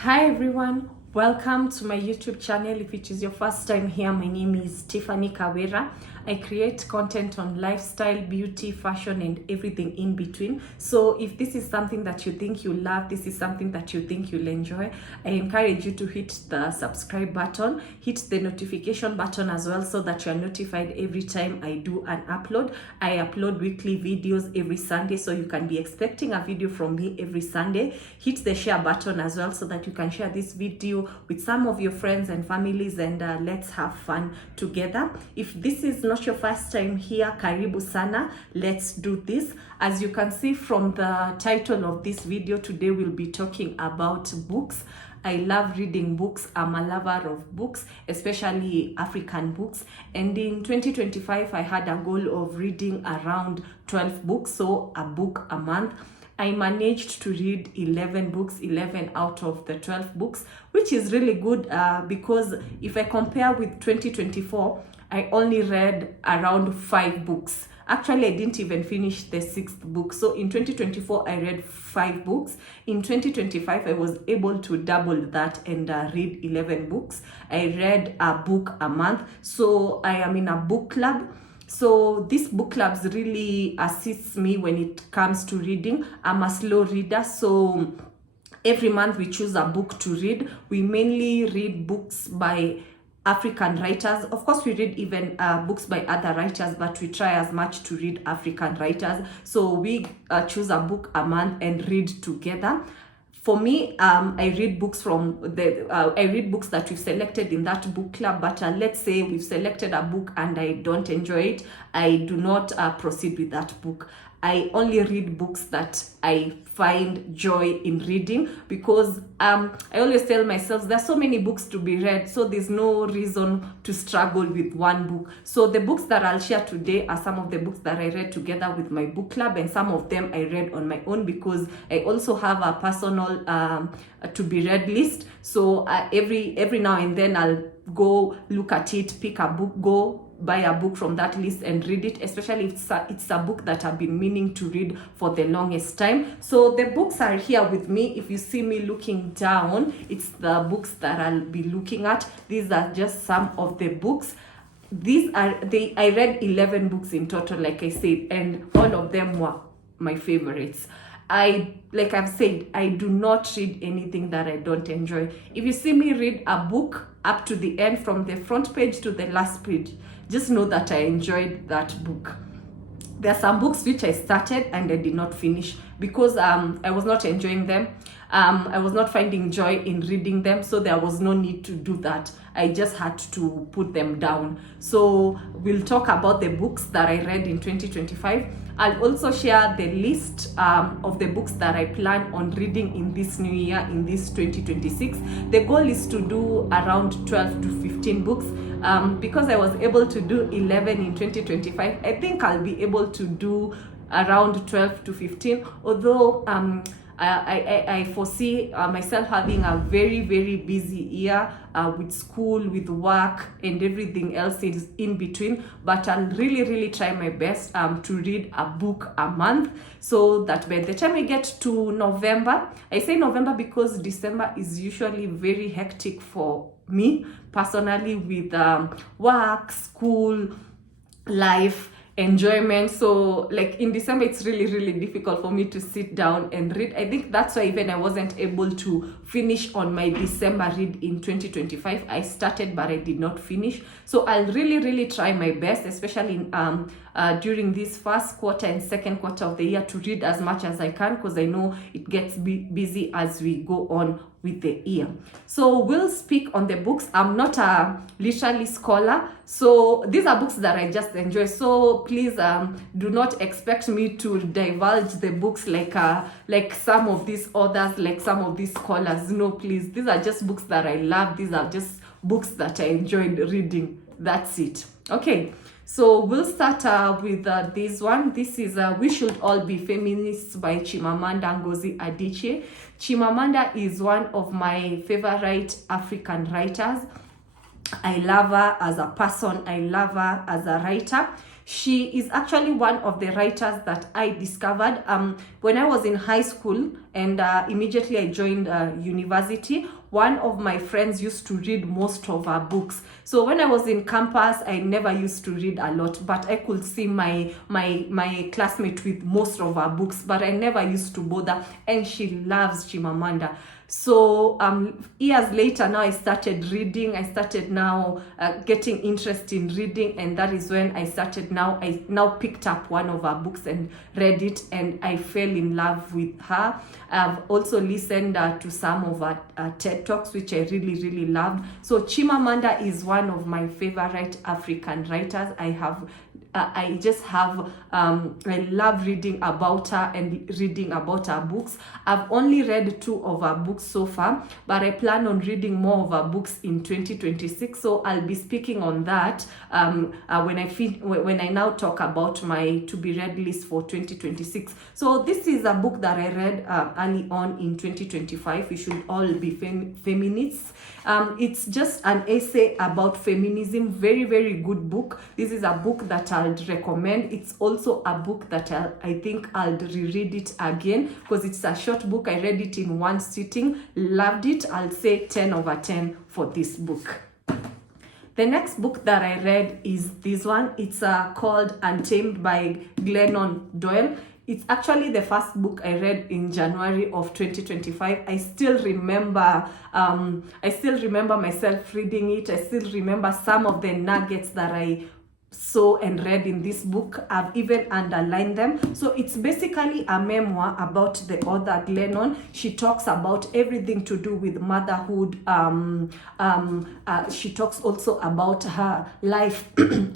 Hi everyone, welcome to my YouTube channel. If it is your first time here, my name is Tiffany Kawera. I create content on lifestyle, beauty, fashion, and everything in between. So if this is something that you think you love, this is something that you think you'll enjoy, I encourage you to hit the subscribe button, hit the notification button as well, so that you are notified every time I do an upload. I upload weekly videos every Sunday, so you can be expecting a video from me every Sunday. Hit the share button as well, so that you can share this video with some of your friends and families, and let's have fun together. If this is not your first time here, karibu sana, let's do this. As you can see from the title of this video, today we'll be talking about books. I love reading books. I'm a lover of books, especially African books. And in 2025, I had a goal of reading around 12 books, so a book a month. I managed to read 11 books, 11 out of the 12 books, which is really good because if I compare with 2024, I only read around 5 books. Actually, I didn't even finish the 6th book. So in 2024, I read 5 books. In 2025, I was able to double that and read 11 books. I read a book a month. So I am in a book club. So these book clubs really assist me when it comes to reading. I'm a slow reader, so every month we choose a book to read. We mainly read books by African writers. Of course, we read even books by other writers, but we try as much to read African writers. So we choose a book a month and read together. For me, I read books from I read books that we've selected in that book club. But let's say we've selected a book and I don't enjoy it, I do not proceed with that book. I only read books that I find joy in reading, because I always tell myself there's so many books to be read, so there's no reason to struggle with one book. So the books that I'll share today are some of the books that I read together with my book club, and some of them I read on my own, because I also have a personal to be read list. So every now and then I'll go look at it, pick a book, go buy a book from that list and read it, especially if it's a book that I've been meaning to read for the longest time. So the books are here with me. If you see me looking down, it's the books that I'll be looking at. These are just some of the books. I read 11 books in total, like I said, and all of them were my favorites. Like I've said, I do not read anything that I don't enjoy. If you see me read a book up to the end, from the front page to the last page, just know that I enjoyed that book. There are some books which I started and I did not finish because I was not enjoying them. I was not finding joy in reading them, so there was no need to do that. I just had to put them down. So we'll talk about the books that I read in 2025. I'll also share the list of the books that I plan on reading in this new year, in this 2026. The goal is to do around 12 to 15 books. Because I was able to do 11 in 2025, I think I'll be able to do around 12 to 15, although I foresee myself having a very, very busy year with school, with work, and everything else is in between. But I'll really try my best to read a book a month, so that by the time I get to November, I say November because December is usually very hectic for me personally, with work, school, life, enjoyment. So like in December, it's really difficult for me to sit down and read. I think that's why even I wasn't able to finish on my December read in 2025. I started but I did not finish. So I'll really try my best, especially during this first quarter and second quarter of the year, to read as much as I can, because I know it gets busy as we go on with the year. So we'll speak on the books. I'm not a literary scholar, so these are books that I just enjoy. So please do not expect me to divulge the books like some of these authors, like some of these scholars. No, please. These are just books that I love. These are just books that I enjoyed reading. That's it. Okay. So we'll start with this one. This is We Should All Be Feminists by Chimamanda Ngozi Adichie. Chimamanda is one of my favorite African writers. I love her as a person. I love her as a writer. She is actually one of the writers that I discovered when I was in high school and immediately I joined university. One of my friends used to read most of her books. So when I was in campus, I never used to read a lot, but I could see my classmate with most of her books, but I never used to bother, and she loves Chimamanda. So years later, now I started reading. I started now getting interest in reading, and that is when I now picked up one of her books and read it, and I fell in love with her. I've also listened to some of her TED Talks, which I really loved. So Chimamanda is one of my favorite African writers. I love reading about her and reading about her books. I've only read 2 of her books so far, but I plan on reading more of her books in 2026. So I'll be speaking on that when I now talk about my to be read list for 2026. So this is a book that I read early on in 2025. We should all be feminists. It's just an essay about feminism. Very good book. This is a book that I'll recommend. It's also a book that I think I'll reread it again because it's a short book. I read it in one sitting, loved it. I'll say 10 over 10 for this book. The next book that I read is this one. It's called Untamed by Glennon Doyle. It's actually the first book I read in January of 2025. I still remember myself reading it. I still remember some of the nuggets that I saw and read in this book. I've even underlined them. So it's basically a memoir about the author Glennon. She talks about everything to do with motherhood. She talks also about her life.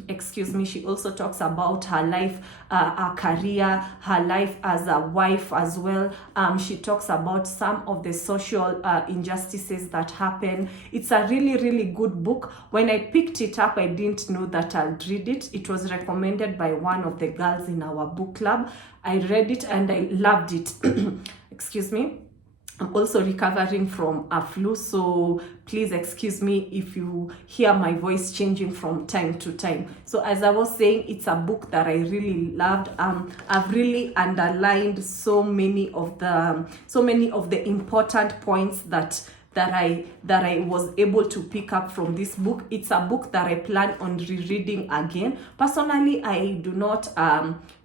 Excuse me. She also talks about her life, her career, her life as a wife as well. She talks about some of the social injustices that happen. It's a really good book. When I picked it up, I didn't know that I'd read it. It was recommended by one of the girls in our book club. I read it and I loved it. Excuse me. I'm also recovering from a flu, so please excuse me if you hear my voice changing from time to time. So as I was saying, it's a book that I really loved. I've really underlined so many of the important points that I was able to pick up from this book. It's a book that I plan on rereading again. Personally, I do not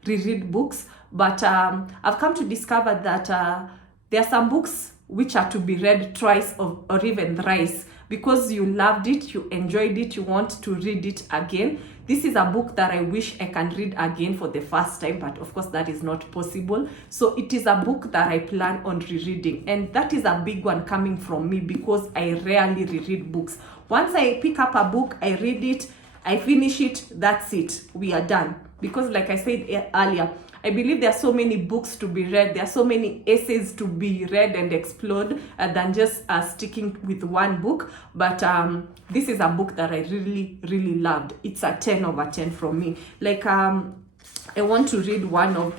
reread books, but I've come to discover that there are some books which are to be read twice or even thrice because you loved it, you enjoyed it, you want to read it again. This is a book that I wish I can read again for the first time, but of course that is not possible. So it is a book that I plan on rereading, and that is a big one coming from me because I rarely reread books. Once I pick up a book, I read it, I finish it, that's it, we are done. Because like I said earlier, I believe there are so many books to be read, there are so many essays to be read and explored than just sticking with one book. But this is a book that I really loved. It's a 10 over 10 from me. Like I want to read one of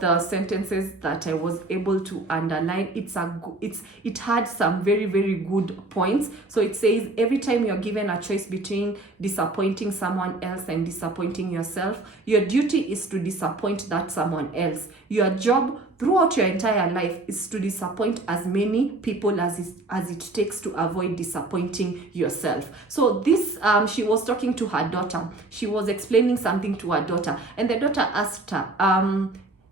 the sentences that I was able to underline. It had some very good points. So it says, every time you're given a choice between disappointing someone else and disappointing yourself, your duty is to disappoint that someone else. Your job throughout your entire life is to disappoint as many people as it takes to avoid disappointing yourself. So this, she was talking to her daughter. She was explaining something to her daughter, and the daughter asked her,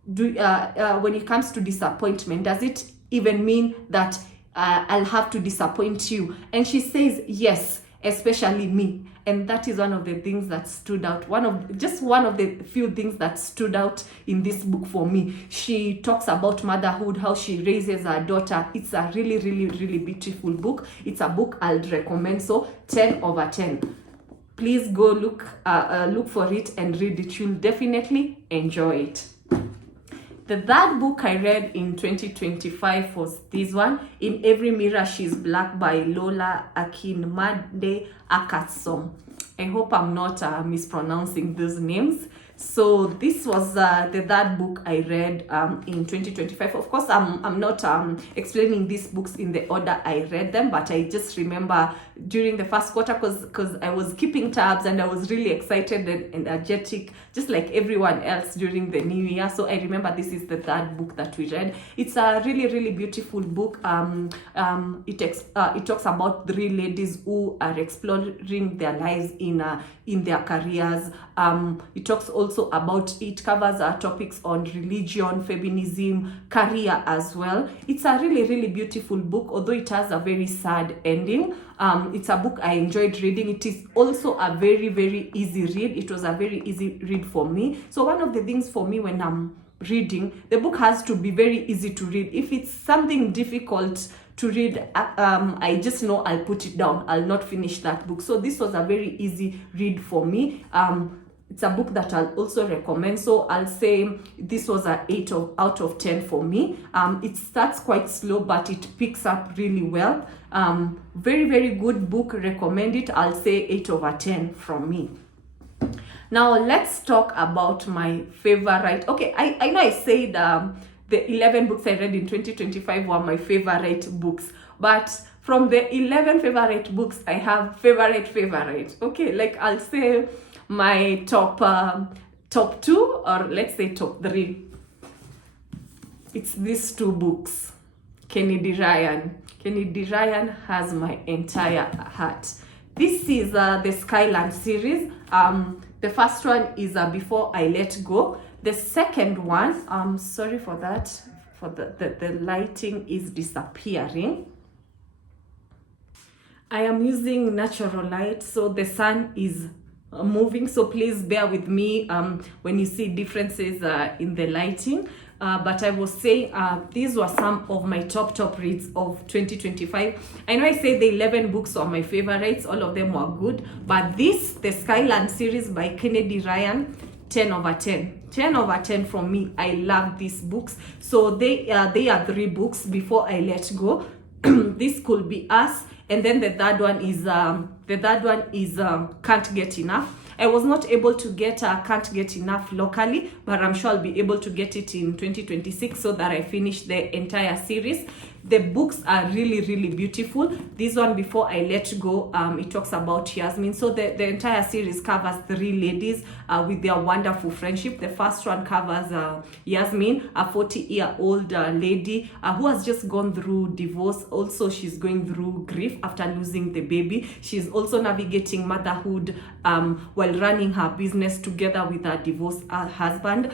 when it comes to disappointment, does it even mean that I'll have to disappoint you? And she says, yes, especially me. And that is one of the things that stood out. One of the few things that stood out in this book for me. She talks about motherhood, how she raises her daughter. It's a really beautiful book. It's a book I'll recommend. So 10 over 10. Please go look for it and read it. You'll definitely enjoy it. The third book I read in 2025 was this one, In Every Mirror She's Black by Lola Akinmade Akerstorm. I hope I'm not mispronouncing those names. So this was the third book I read in 2025. Of course, I'm not explaining these books in the order I read them, but I just remember during the first quarter, because I was keeping tabs and I was really excited and energetic, just like everyone else during the new year. So I remember this is the third book that we read. It's a really, really beautiful book. It talks about 3 ladies who are exploring their lives in their careers. It talks also about, it covers topics on religion, feminism, career as well. It's a really, really beautiful book, although it has a very sad ending. It's a book I enjoyed reading. It is also a very, very easy read. It was a very easy read for me. So one of the things for me when I'm reading, the book has to be very easy to read. If it's something difficult to read, I just know I'll put it down. I'll not finish that book. So this was a very easy read for me. It's a book that I'll also recommend. So I'll say this was an 8 out of 10 for me. It starts quite slow, but it picks up really well. Very, very good book. Recommend it. I'll say 8 over 10 from me. Now let's talk about my favorite. Okay, I know I said the 11 books I read in 2025 were my favorite books, but from the 11 favorite books, I have favorite. Okay, like I'll say my top 2, or let's say top 3. It's these 2 books. Kennedy Ryan has my entire heart. This is the Skyland series. The first one is Before I Let Go. The second one, sorry for that, for the lighting is disappearing. I am using natural light, so the sun is moving, so please bear with me when you see differences in the lighting. But I was saying these were some of my top reads of 2025. I know I say the 11 books were my favorites, all of them were good, but this, the Skyland series by Kennedy Ryan, 10 over 10. 10 over 10 from me. I love these books. So they are 3 books. Before I Let Go, This Could Be Us, and then the third one is Can't Get Enough. I was not able to get Can't Get Enough locally, but I'm sure I'll be able to get it in 2026 so that I finish the entire series. The books are really, really beautiful. This one, Before I Let Go, it talks about Yasmin. So the entire series covers 3 ladies with their wonderful friendship. The first one covers Yasmin, a 40-year-old lady who has just gone through divorce. Also, she's going through grief after losing the baby. She's also navigating motherhood while running her business together with her divorced husband.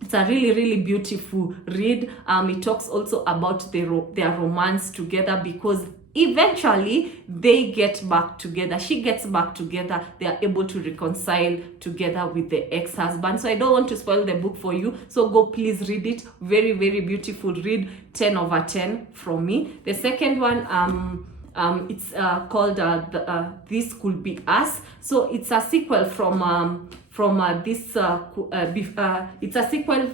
It's a really, really beautiful read. It talks also about their romance together, because eventually they get back together. She gets back together. They are able to reconcile together with the ex-husband. So I don't want to spoil the book for you. So go please read it. Very, very beautiful read. 10 over 10 from me. The second one, it's called This Could Be Us. So it's a sequel from it's a sequel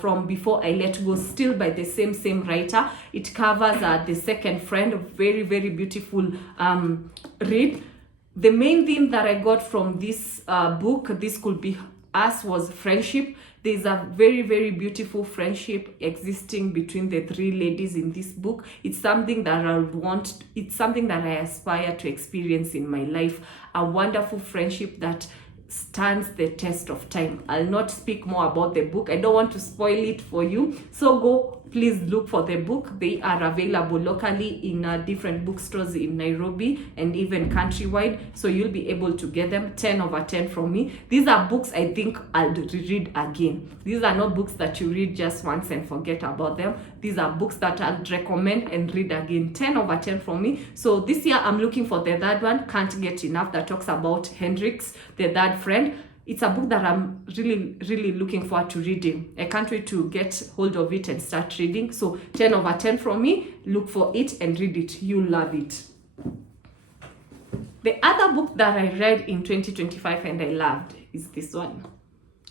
from Before I Let Go, still by the same writer. It covers the second friend. Very, very beautiful read. The main theme that I got from this book, This Could Be Us, was friendship. There's a very, very beautiful friendship existing between the 3 ladies in this book. It's something that it's something that I aspire to experience in my life. A wonderful friendship that stands the test of time. I'll not speak more about the book. I don't want to spoil it for you. So go please look for the book. They are available locally in different bookstores in Nairobi and even countrywide. So you'll be able to get them. 10 over 10 from me. These are books I think I'll read again. These are not books that you read just once and forget about them. These are books that I'll recommend and read again. 10 over 10 from me. So this year I'm looking for the third one, Can't Get Enough, that talks about Hendrix, the third friend. It's a book that I'm really, really looking forward to reading. I can't wait to get hold of it and start reading. So 10 over 10 from me. Look for it and read it. You'll love it. The other book that I read in 2025 and I loved is this one,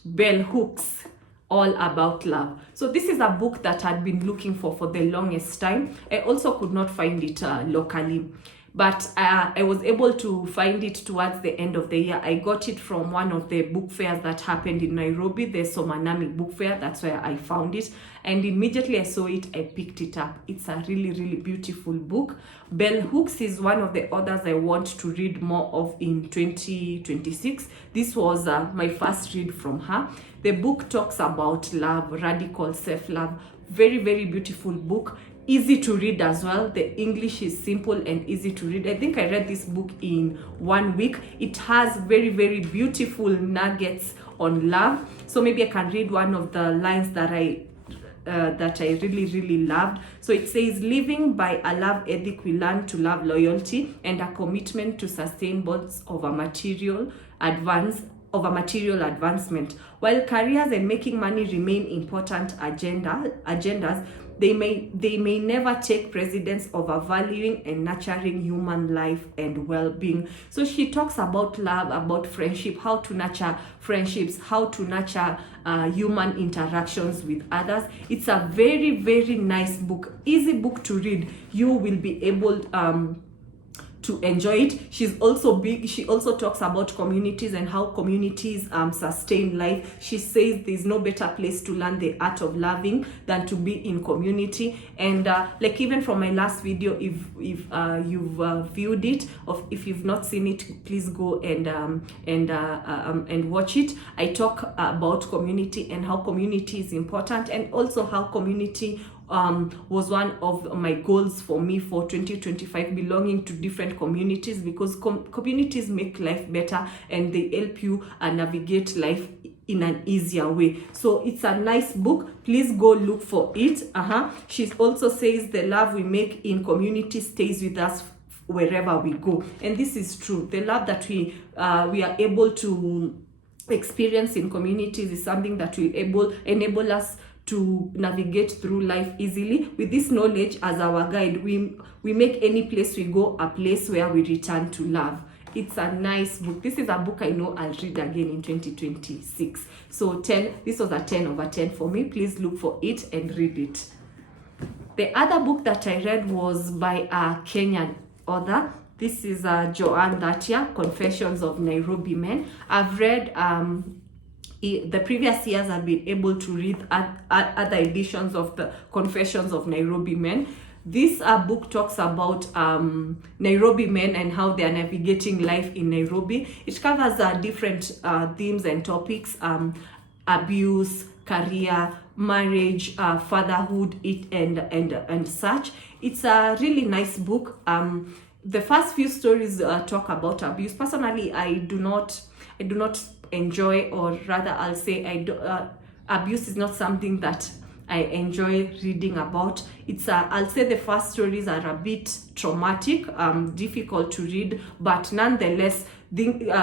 Bell Hooks, All About Love. So this is a book that I'd been looking for the longest time. I also could not find it locally. but I was able to find it towards the end of the year. I got it from one of the book fairs that happened in Nairobi, the Somanami book fair. That's where I found it, and immediately I saw it, I picked it up. It's a really, really beautiful book. Bell Hooks is one of the authors I want to read more of in 2026. This was my first read from her. The book talks about love, radical self-love. Very, very beautiful book. Easy to read as well. The English is simple and easy to read. I think I read this book in 1 week. It has very, very beautiful nuggets on love. So maybe I can read one of the lines that I really, really loved. So it says, living by a love ethic, we learn to love loyalty and a commitment to sustain bonds of a material advancement. While careers and making money remain important agendas, they may never take precedence over valuing and nurturing human life and well-being. So she talks about love, about friendship, how to nurture friendships, how to nurture human interactions with others. It's a very, very nice book, easy book to read. You will be able to enjoy it. She also talks about communities and how communities sustain life. She says there's no better place to learn the art of loving than to be in community. And like even from my last video, if you've viewed it, or if you've not seen it, please go and watch it. I talk about community and how community is important, and also how community was one of my goals for me for 2025, belonging to different communities, because communities make life better and they help you navigate life in an easier way. So it's a nice book. Please go look for it. She also says the love we make in community stays with us wherever we go, and this is true. The love that we are able to experience in communities is something that will enable us to navigate through life easily. With this knowledge as our guide, we make any place we go a place where we return to love. It's a nice book. This is a book I know I'll read again in 2026. So this was a 10 over 10 for me. Please look for it and read it. The other book that I read was by a Kenyan author. This is Joan Thatiah, Confessions of Nairobi Men. I've read the previous years I've been able to read other editions of the Confessions of Nairobi Men. This book talks about Nairobi men and how they are navigating life in Nairobi. It covers different themes and topics: abuse, career, marriage, fatherhood, and such. It's a really nice book. The first few stories talk about abuse. Personally, I do not enjoy, or rather I'll say abuse is not something that I enjoy reading about. I'll say the first stories are a bit traumatic, difficult to read, but nonetheless,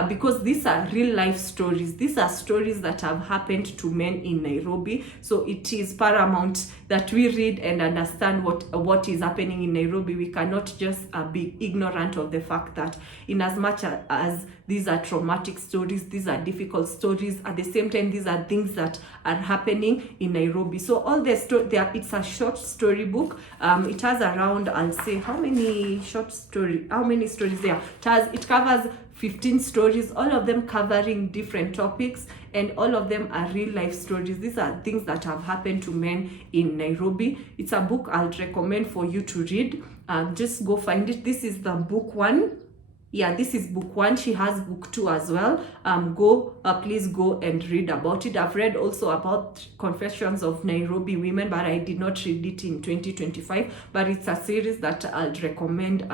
because these are real life stories, these are stories that have happened to men in Nairobi. So it is paramount that we read and understand what is happening in Nairobi. We cannot just be ignorant of the fact that in as much as these are traumatic stories, these are difficult stories, at the same time these are things that are happening in Nairobi. So all the it's a short story book. It has around, I'll say, how many stories there? It covers 15 stories, all of them covering different topics, and all of them are real life stories. These are things that have happened to men in Nairobi. It's a book I'll recommend for you to read. Just go find it. This is the book 1. Yeah, this is book 1. She has book 2 as well. Please go and read about it. I've read also about Confessions of Nairobi Women, but I did not read it in 2025. But it's a series that I'll recommend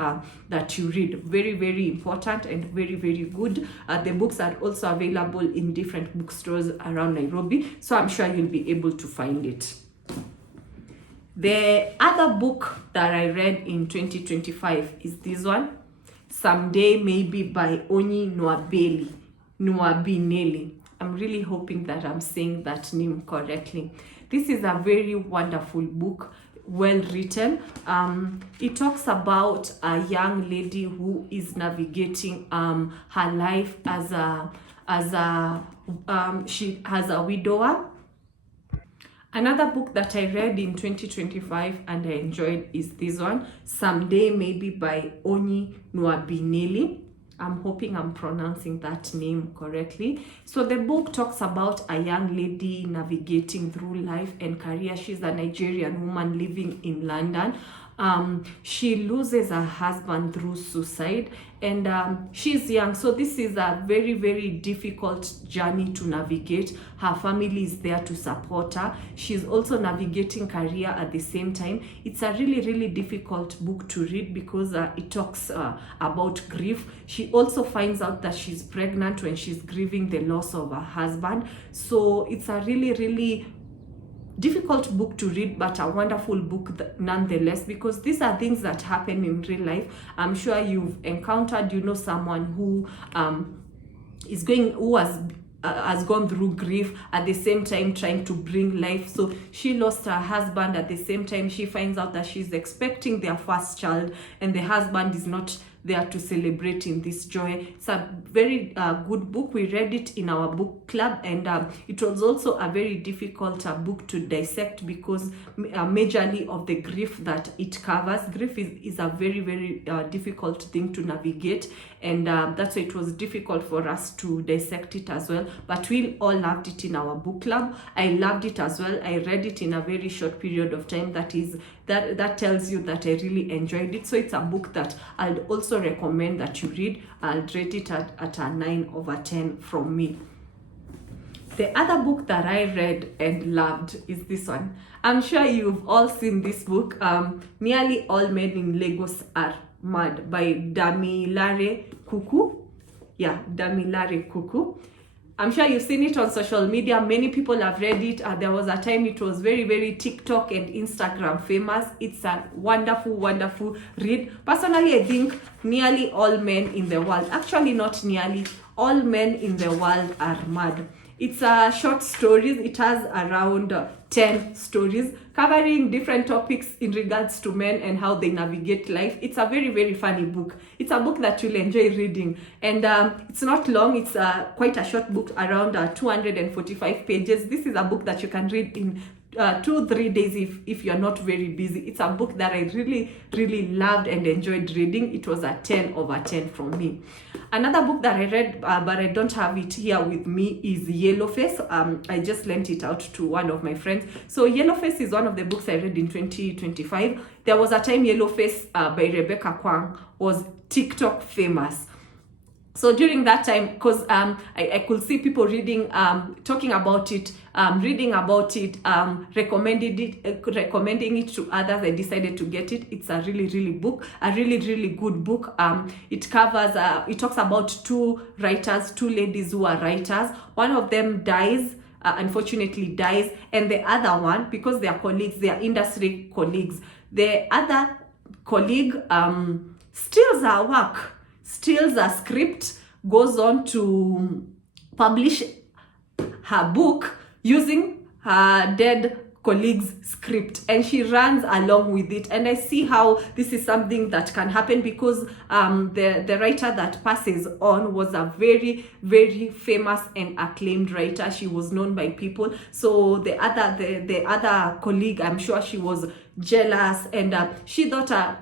that you read. Very, very important and very, very good. The books are also available in different bookstores around Nairobi, so I'm sure you'll be able to find it. The other book that I read in 2025 is this one, Someday Maybe, by Onyi Nwabineli. I'm really hoping that I'm saying that name correctly. This is a very wonderful book, well written. It talks about a young lady who is navigating her life she has a widower. Another book that I read in 2025 and I enjoyed is this one, Someday Maybe by Onyi Nwabineli. I'm hoping I'm pronouncing that name correctly. So the book talks about a young lady navigating through life and career. She's a Nigerian woman living in London. She loses her husband through suicide, and she's young, so this is a very, very difficult journey to navigate. Her family is there to support her. She's also navigating career at the same time. It's a really, really difficult book to read because it talks about grief. She also finds out that she's pregnant when she's grieving the loss of her husband. So it's a really, really difficult book to read, but a wonderful book nonetheless, because these are things that happen in real life. I'm sure you've encountered, someone who has gone through grief at the same time trying to bring life. So she lost her husband at the same time. She finds out that she's expecting their first child and the husband is not there to celebrate in this joy. It's a very good book. We read it in our book club, and it was also a very difficult book to dissect because majorly of the grief that it covers. Grief is a very, very difficult thing to navigate, and that's why it was difficult for us to dissect it as well. But we all loved it in our book club. I loved it as well. I read it in a very short period of time. That tells you that I really enjoyed it. So it's a book that I'd also recommend that you read. I'll rate it at a 9/10 from me. The other book that I read and loved is this one. I'm sure you've all seen this book, Nearly All Men in Lagos Are Mad by Damiare Kuku. Yeah, Damiare Kuku. I'm sure you've seen it on social media. Many people have read it. There was a time it was very, very TikTok and Instagram famous. It's a wonderful, wonderful read. Personally, I think nearly all men in the world, actually not nearly, all men in the world are mad. It's short stories. It has around 10 stories covering different topics in regards to men and how they navigate life. It's a very, very funny book. It's a book that you'll enjoy reading. And it's not long. It's quite a short book, around 245 pages. This is a book that you can read in 2-3 days if you're not very busy. It's a book that I really, really loved and enjoyed reading. It was a 10/10 from me. Another book that I read, but I don't have it here with me, is Yellowface. I just lent it out to one of my friends. So Yellowface is one of the books I read in 2025. There was a time Yellowface by Rebecca Kwang was TikTok famous. So during that time, because I could see people reading, talking about it, reading about it, recommending it to others, I decided to get it. It's a really, really really good book. It covers, it talks about two ladies who are writers. One of them dies, unfortunately dies, and the other one, because they are colleagues, they are industry colleagues, the other colleague steals her work, steals a script, goes on to publish her book using her dead colleague's script, and she runs along with it. And I see how this is something that can happen because the writer that passes on was a very, very famous and acclaimed writer. She was known by people. So the other colleague, I'm sure she was jealous, and she thought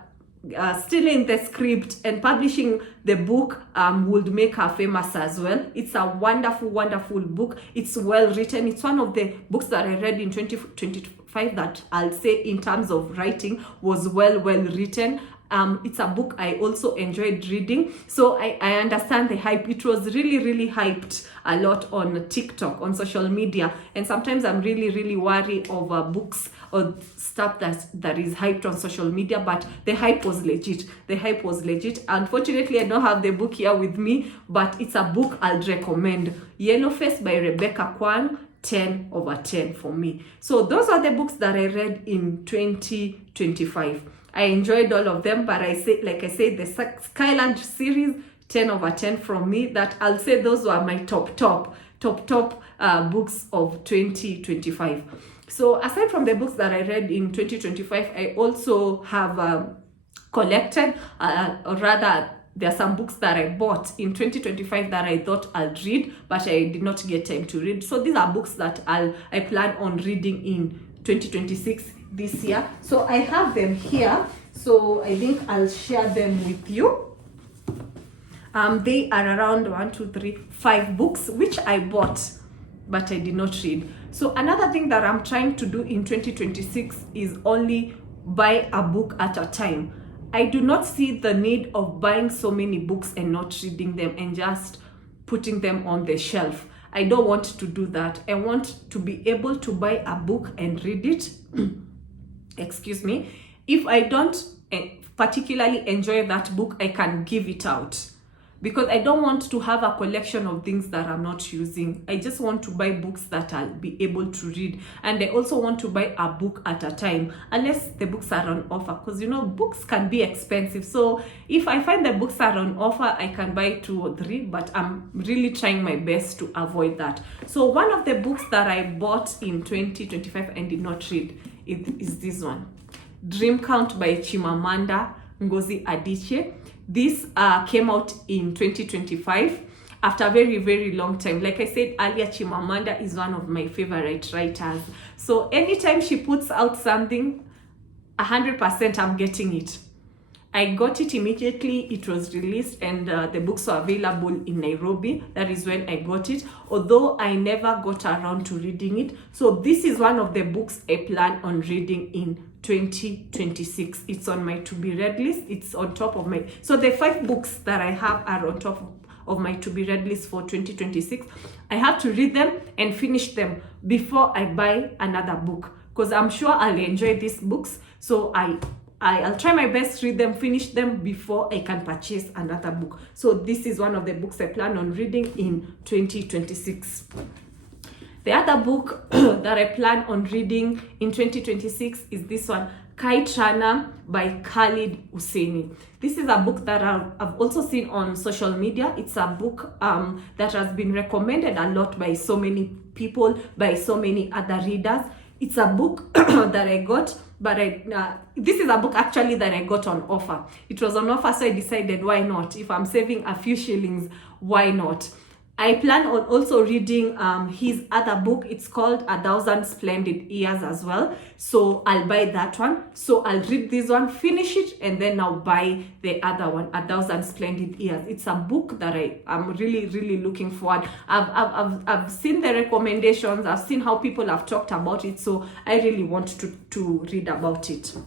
stealing the script and publishing the book would make her famous as well. It's a wonderful, wonderful book. It's well written. It's one of the books that I read in 2025 that I'll say in terms of writing was well written. It's a book I also enjoyed reading. So I understand the hype. It was really hyped a lot on TikTok, on social media. And sometimes I'm really wary of books or stuff that is hyped on social media, but the hype was legit. Unfortunately, I don't have the book here with me, but it's a book I'll recommend. Yellowface by Rebecca Kwang, 10/10 for me. So those are the books that I read in 2025. I enjoyed all of them, but like I said, the Skyland series, 10/10 from me. That I'll say those were my top books of 2025. So aside from the books that I read in 2025, I also have collected, or rather there are some books that I bought in 2025 that I thought I'll read, but I did not get time to read. So these are books that I plan on reading in 2026 this year. So I have them here. So I think I'll share them with you. They are around 5 books, which I bought, but I did not read. So another thing that I'm trying to do in 2026 is only buy a book at a time. I do not see the need of buying so many books and not reading them and just putting them on the shelf. I don't want to do that. I want to be able to buy a book and read it. Excuse me. If I don't particularly enjoy that book, I can give it out. Because I don't want to have a collection of things that I'm not using. I just want to buy books that I'll be able to read. And I also want to buy a book at a time, unless the books are on offer. Because, you know, books can be expensive. So if I find the books are on offer, I can buy 2 or 3. But I'm really trying my best to avoid that. So one of the books that I bought in 2025 and did not read is this one. Dream Count by Chimamanda Ngozi Adichie. This came out in 2025 after a very, very long time. Like I said earlier, Chimamanda is one of my favorite writers. So anytime she puts out something, 100% I'm getting it. I got it immediately it was released, and the books were available in Nairobi. That is when I got it, although I never got around to reading it. So this is one of the books I plan on reading in 2026. It's on my to be read list. It's on top of my, so the 5 books that I have are on top of my to be read list for 2026. I have to read them and finish them before I buy another book, because I'm sure I'll enjoy these books. So I'll try my best to read them, finish them before I can purchase another book. So this is one of the books I plan on reading in 2026. The other book that I plan on reading in 2026 is this one, Kite by Khaled Housseini. This is a book that I've also seen on social media. It's a book that has been recommended a lot by so many people, by so many other readers. It's a book that I got, but this is a book actually that I got on offer. It was on offer, so I decided, why not? If I'm saving a few shillings, why not? I plan on also reading his other book. It's called 1,000 Splendid Years as well. So I'll buy that one. So I'll read this one, finish it, and then I'll buy the other one, 1,000 Splendid Years. It's a book that I'm really, really looking forward. I've seen the recommendations. I've seen how people have talked about it. So I really want to read about it.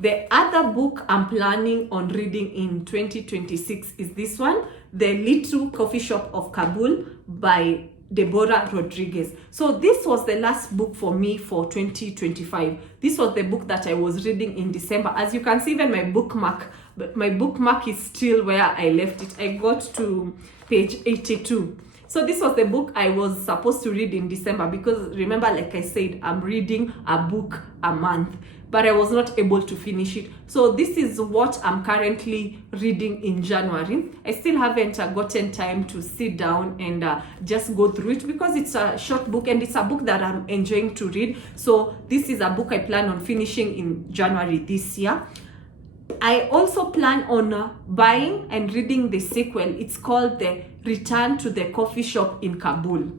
The other book I'm planning on reading in 2026 is this one, The Little Coffee Shop of Kabul by Deborah Rodriguezz. So this was the last book for me for 2025. This was the book that I was reading in December. As you can see, even my bookmark is still where I left it. I got to page 82. So this was the book I was supposed to read in December, because remember, like I said, I'm reading a book a month, but I was not able to finish it. So this is what I'm currently reading in January. I still haven't gotten time to sit down and just go through it, because it's a short book and it's a book that I'm enjoying to read. So this is a book I plan on finishing in January this year. I also plan on buying and reading the sequel. It's called The Return to the Coffee Shop in Kabul.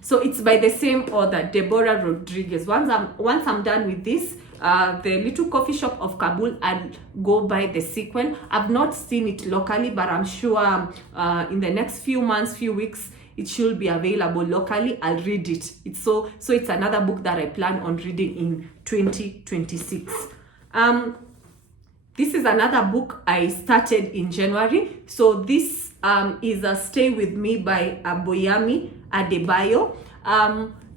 So it's by the same author, Deborah Rodriguezz. Once I'm done with this, The Little Coffee Shop of Kabul, I'll go buy the sequel. I've not seen it locally, but I'm sure in the next few months, few weeks, it should be available locally. I'll read it. So it's another book that I plan on reading in 2026. This is another book I started in January. So this is Stay With Me by Ayobami Adebayo.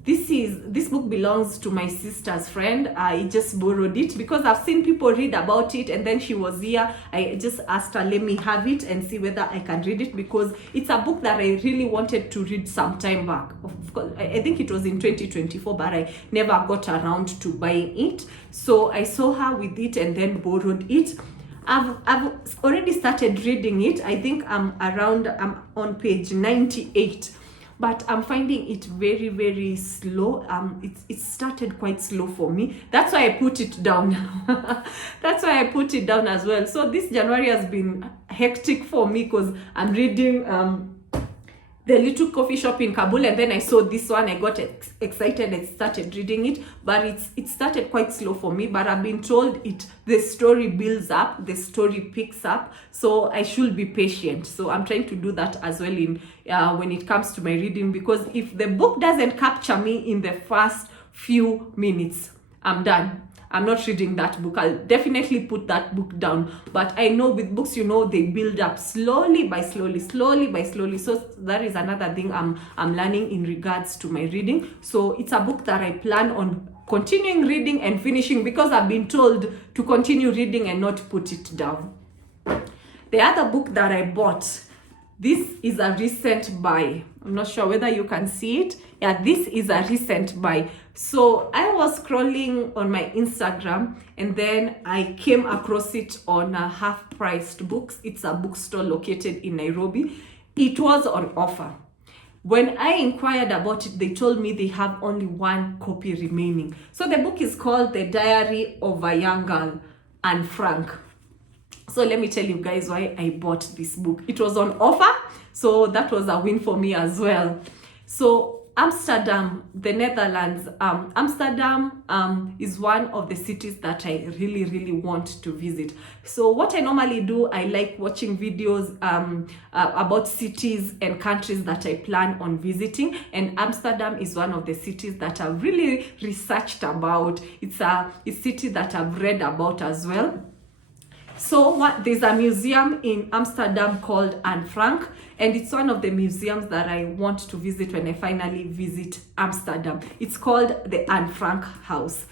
This book belongs to my sister's friend. I just borrowed it because I've seen people read about it, and then she was here. I just asked her, let me have it and see whether I can read it, because it's a book that I really wanted to read some time back. Of course, I think it was in 2024, but I never got around to buying it. So I saw her with it and then borrowed it. I've already started reading it. I think I'm on page 98. but I'm finding it very, very slow. It started quite slow for me. That's why I put it down. That's why I put it down as well. So this January has been hectic for me because I'm reading The Little Coffee Shop in Kabul, and then I saw this one. I got excited and started reading it, but it started quite slow for me. But I've been told the story builds up, the story picks up, so I should be patient. So I'm trying to do that as well in when it comes to my reading, because if the book doesn't capture me in the first few minutes, I'm done. I'm not reading that book. I'll definitely put that book down. But I know with books, they build up slowly by slowly. So that is another thing I'm learning in regards to my reading. So it's a book that I plan on continuing reading and finishing, because I've been told to continue reading and not put it down. The other book that I bought, this is a recent buy. I'm not sure whether you can see it. Yeah, this is a recent buy. So I was scrolling on my Instagram, and then I came across it on Half-Priced Books. It's a bookstore located in Nairobi. It was on offer. When I inquired about it, they told me they have only one copy remaining. So the book is called The Diary of a Young Girl, Anne Frank. So let me tell you guys why I bought this book. It was on offer, so that was a win for me as well. So Amsterdam, the Netherlands. Amsterdam is one of the cities that I really, really want to visit. So what I normally do, I like watching videos about cities and countries that I plan on visiting. And Amsterdam is one of the cities that I've really researched about. It's a city that I've read about as well. So there's a museum in Amsterdam called Anne Frank, and it's one of the museums that I want to visit when I finally visit Amsterdam. It's called the Anne Frank House.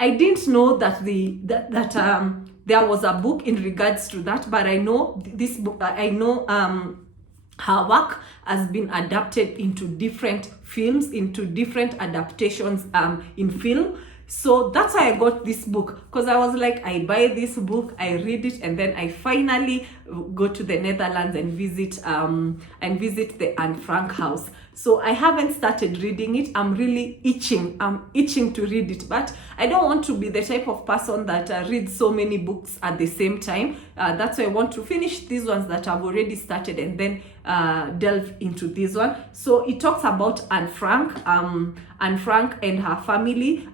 I didn't know that there was a book in regards to that, but I know this book. I know her work has been adapted into different films, into different adaptations in film. So that's why I got this book, because I was like, I buy this book, I read it, and then I finally go to the Netherlands and visit the Anne Frank house. So I haven't started reading it. I'm really itching. I'm itching to read it, but I don't want to be the type of person that reads so many books at the same time. That's why I want to finish these ones that I've already started and then delve into this one. So it talks about Anne Frank and her family.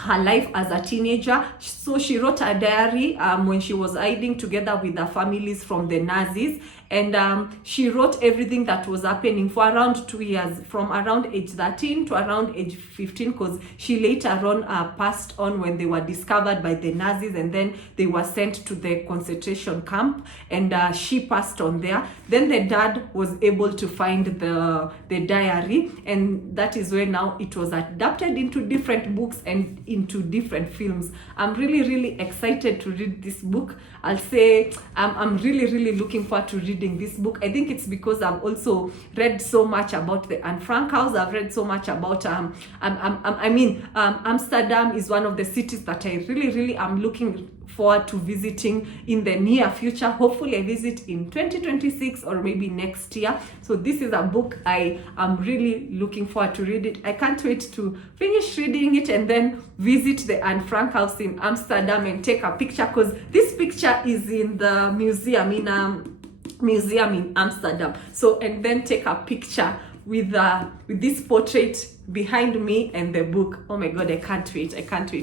Her life as a teenager. So she wrote a diary when she was hiding together with her families from the Nazis, and she wrote everything that was happening for around 2 years, from around age 13 to around age 15, because she later on passed on when they were discovered by the Nazis, and then they were sent to the concentration camp, and she passed on there. Then the dad was able to find the diary, and that is where now it was adapted into different books and into different films. I'm really, really excited to read this book. I'll say I'm really, really looking forward to reading this book. I think it's because I've also read so much about the Anne Frank house. I've read so much about Amsterdam is one of the cities that I really, really am looking forward to visiting in the near future. Hopefully I visit in 2026 or maybe next year. So this is a book I am really looking forward to read it. I can't wait to finish reading it and then visit the Anne Frank house in Amsterdam and take a picture, because this picture is in the museum in Amsterdam. So, and then take a picture with this portrait behind me and the book. Oh my god, I can't wait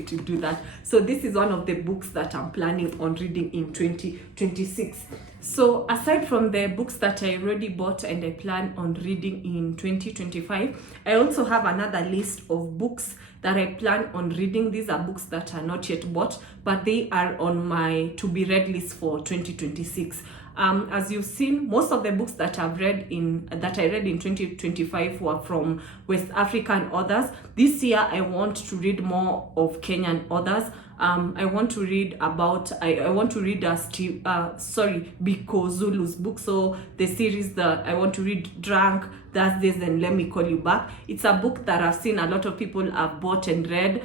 to do that. So this is one of the books that I'm planning on reading in 2026. So aside from the books that I already bought and I plan on reading in 2025, I also have another list of books that I plan on reading. These are books that are not yet bought, but they are on my to be read list for 2026. As you've seen, most of the books that I read in 2025 were from West African authors. This year, I want to read more of Kenyan authors. I want to read about Biko Zulu's book. So the series that I want to read, Drunk Thursdays and Let Me Call You Back. It's a book that I've seen a lot of people have bought and read.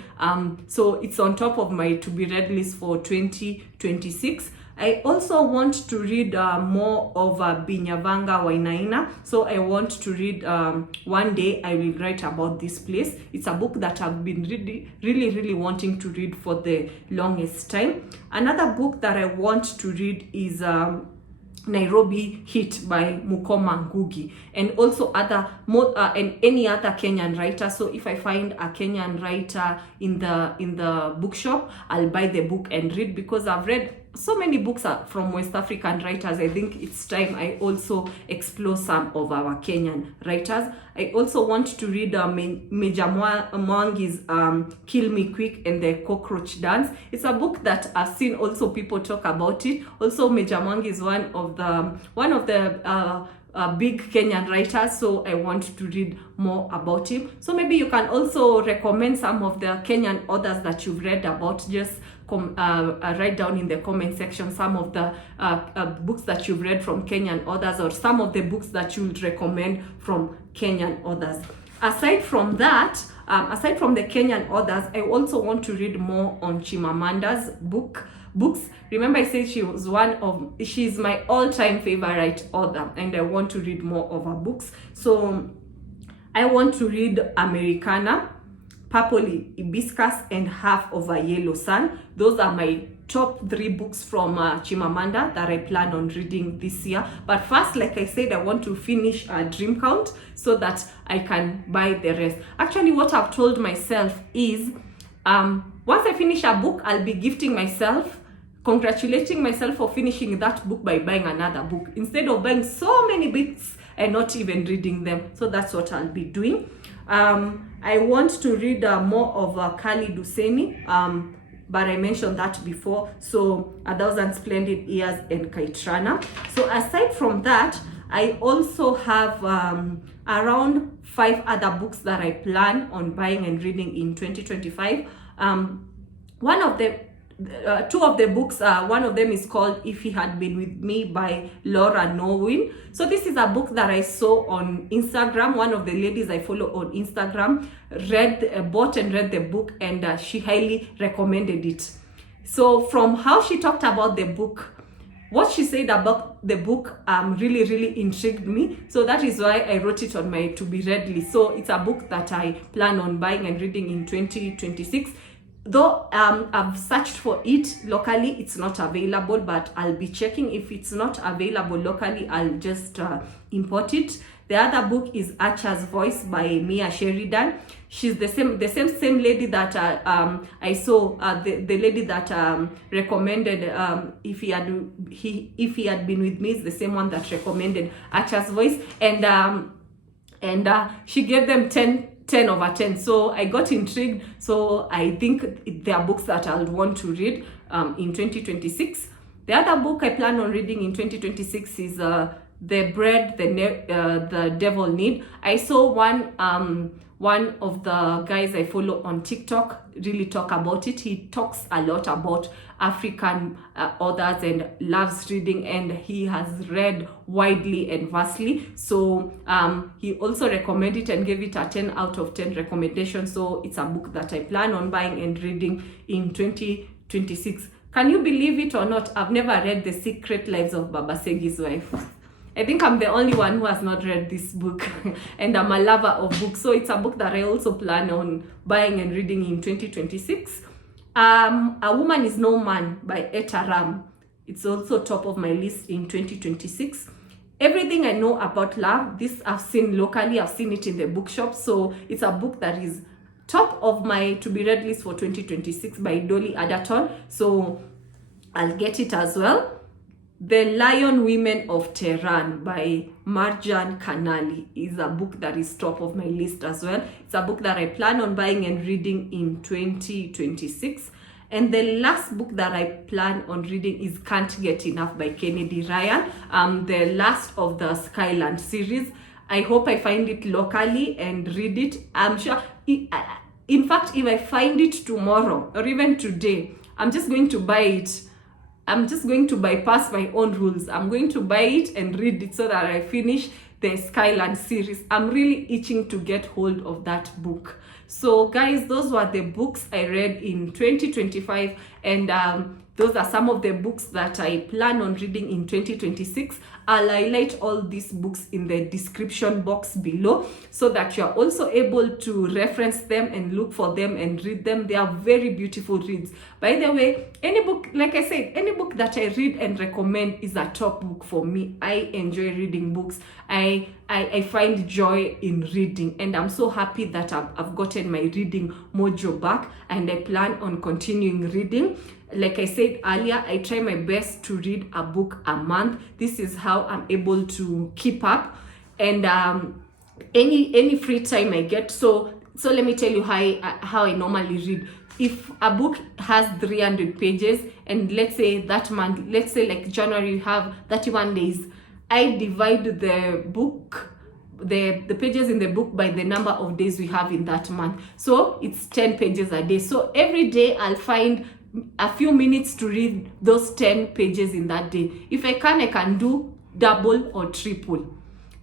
So it's on top of my to be read list for 2026. I also want to read more of Binyavanga Wainaina. So I want to read, one day I will write about this place. It's a book that I've been really wanting to read for the longest time. Another book that I want to read is Nairobi Hit by Mukoma Ngugi, and also and any other Kenyan writer. So if I find a Kenyan writer in the bookshop, I'll buy the book and read, because I've read so many books from West African writers. I think it's time I also explore some of our Kenyan writers. I also want to read Meja Mwangi's Kill Me Quick and the Cockroach Dance. It's a book that I've seen also people talk about it. Also, Meja Mwangi is one of the big Kenyan writers, so I want to read more about him. So maybe you can also recommend some of the Kenyan authors that you've read about. Just write down in the comment section some of the books that you've read from Kenyan authors, or some of the books that you would recommend from Kenyan authors. Aside from that, aside from the Kenyan authors, I also want to read more on Chimamanda's books. Remember, I said she's my all-time favorite author, and I want to read more of her books. So I want to read Americana, Purple Hibiscus, and Half of a Yellow Sun. Those are my top 3 books from Chimamanda that I plan on reading this year. But first, like I said, I want to finish a dream count so that I can buy the rest. Actually, what I've told myself is, once I finish a book, I'll be gifting myself, congratulating myself for finishing that book by buying another book, instead of buying so many books and not even reading them. So that's what I'll be doing. I want to read more of Khaled Housseini, but I mentioned that before. So 1,000 Splendid Years and Kaitrana. So aside from that, I also have around 5 other books that I plan on buying and reading in 2025. Two of the books, one of them is called If He Had Been With Me by Laura Norwin. So this is a book that I saw on Instagram. One of the ladies I follow on Instagram bought and read the book, and she highly recommended it. So from how she talked about the book, what she said about the book really intrigued me. So that is why I wrote it on my to be read list. So it's a book that I plan on buying and reading in 2026. Though I've searched for it locally, it's not available, but I'll be checking. If it's not available locally, I'll just import it. The other book is Archer's Voice by Mia Sheridan. She's the same lady that I saw, the lady that recommended If He Had Been With Me is the same one that recommended Archer's Voice, and she gave them 10 over 10. So I got intrigued. So I think there are books that I'll want to read in 2026. The other book I plan on reading in 2026 is The Bread the Devil Need. I saw one of the guys I follow on TikTok really talk about it. He talks a lot about African authors and loves reading, and he has read widely and vastly. So he also recommended it and gave it a 10 out of 10 recommendation. So it's a book that I plan on buying and reading in 2026. Can you believe it or not? I've never read The Secret Lives of Baba Segi's Wife. I think I'm the only one who has not read this book, and I'm a lover of books. So it's a book that I also plan on buying and reading in 2026. A Woman Is No Man by Etta Ram. It's also top of my list in 2026. Everything I Know About Love. This I've seen locally. I've seen it in the bookshop. So it's a book that is top of my to be read list for 2026 by Doyle. So I'll get it as well. The Lion Women of Tehran by Marjan Kanali is a book that is top of my list as well. It's a book that I plan on buying and reading in 2026. And the last book that I plan on reading is Can't Get Enough by Kennedy Ryan, the last of the Skyland series. I hope I find it locally and read it. I'm sure, in fact, if I find it tomorrow or even today, I'm just going to buy it. I'm just going to bypass my own rules. I'm going to buy it and read it so that I finish the Skyland series. I'm really itching to get hold of that book. So guys, those were the books I read in 2025, and Those are some of the books that I plan on reading in 2026. I'll highlight all these books in the description box below so that you're also able to reference them and look for them and read them. They are very beautiful reads. By the way, any book, like I said, any book that I read and recommend is a top book for me. I enjoy reading books. I find joy in reading, and I'm so happy that I've gotten my reading mojo back, and I plan on continuing reading. Like I said earlier, I try my best to read a book a month. This is how I'm able to keep up, and any free time I get. So let me tell you how I normally read. If a book has 300 pages, and let's say that month, let's say like January, you have 31 days, I divide the book, the pages in the book by the number of days we have in that month. So it's 10 pages a day. So every day I'll find a few minutes to read those 10 pages in that day. If I can do double or triple.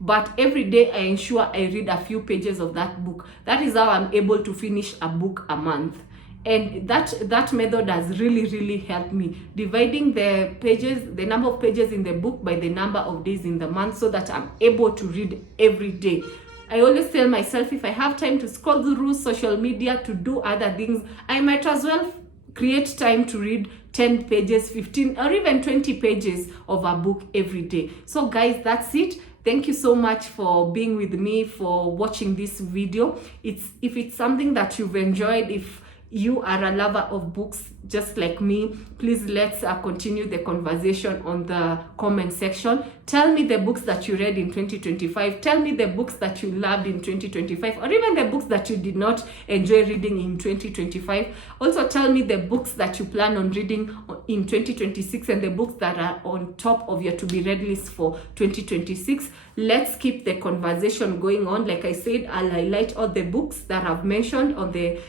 But every day I ensure I read a few pages of that book. That is how I'm able to finish a book a month. And that method has really helped me, dividing the pages, the number of pages in the book by the number of days in the month, so that I'm able to read every day. I always tell myself, if I have time to scroll through social media, to do other things, I might as well create time to read 10 pages, 15 or even 20 pages of a book every day. So guys, that's it. Thank you so much for being with me, for watching this video. If it's something that you've enjoyed, if you are a lover of books just like me, please let's continue the conversation on the comment section. Tell me the books that you read in 2025. Tell me the books that you loved in 2025, or even the books that you did not enjoy reading in 2025. Also tell me the books that you plan on reading in 2026 and the books that are on top of your to be read list for 2026. Let's keep the conversation going on. Like I said, I'll highlight all the books that I've mentioned on the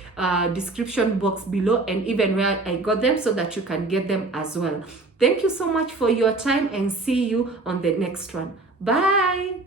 description box below, and even where I got them, so that you can get them as well. Thank you so much for your time, and see you on the next one. Bye.